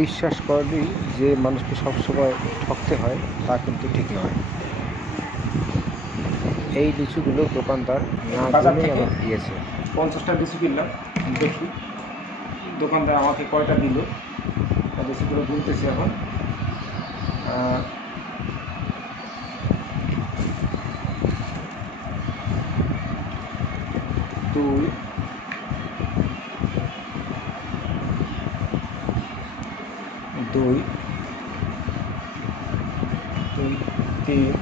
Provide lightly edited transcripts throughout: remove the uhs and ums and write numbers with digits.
বিশ্বাস করলেই যে মানুষকে সবসময় ঠকতে হয় তা কিন্তু ঠিকই হয়। এই লিচুগুলো দোকানদার না বাজার গুনেই থেকে আমাকে দিয়েছে। 50টা লিচু কিনলাম, দেখি দোকানদার আমাকে কয়টা দিল। লিচুগুলো গুনতেছি এখন। দুই, দুই, দুই, 3,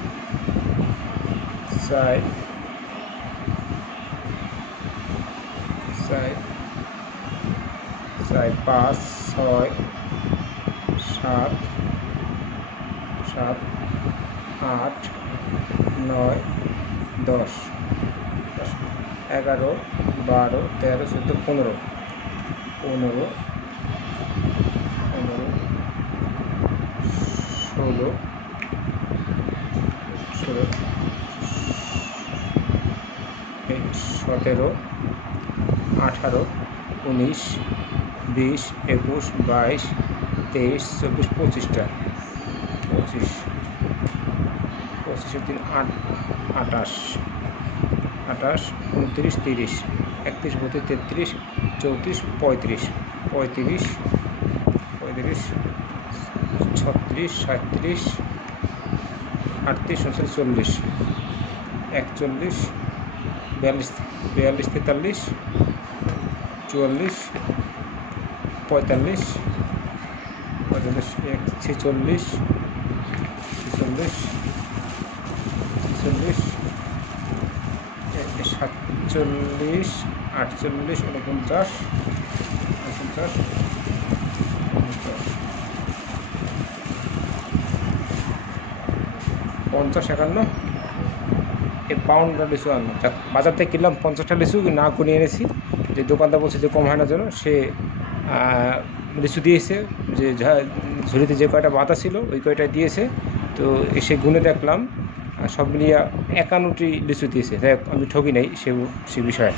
4, 4, 4, 5, 6, 7, 7, 8, 9, 10, 11, 12, 13, 14, 15, 15, 16, 17, 18, 19, 20, 21, 22, 23, 24, 25টা, 25, 25, 3, 8, 28, 28, 29, 30, 31, 32, 33, 34, 35, 35, 35, 36, 37, 38, 39, 40, 41, 42, 43, 44, 45, 46, 46, 47, 48, 49, 50, 51, এই পাউন্ডটা লিচু আনলাম। বাজার থেকে কিনলাম 50টা লিচু, না কিনে এনেছি। যে দোকানদার বলছে যে কম হয় না জন্য, সে লিচু দিয়েছে। যে ঝুড়িতে যে কয়টা বাতা ছিল ওই কয়টা দিয়েছে। তো এসে গুনে দেখলাম সব মিলিয়ে 51টি লিচু দিয়েছে। আমি ঠকি নাই সে বিষয়ে।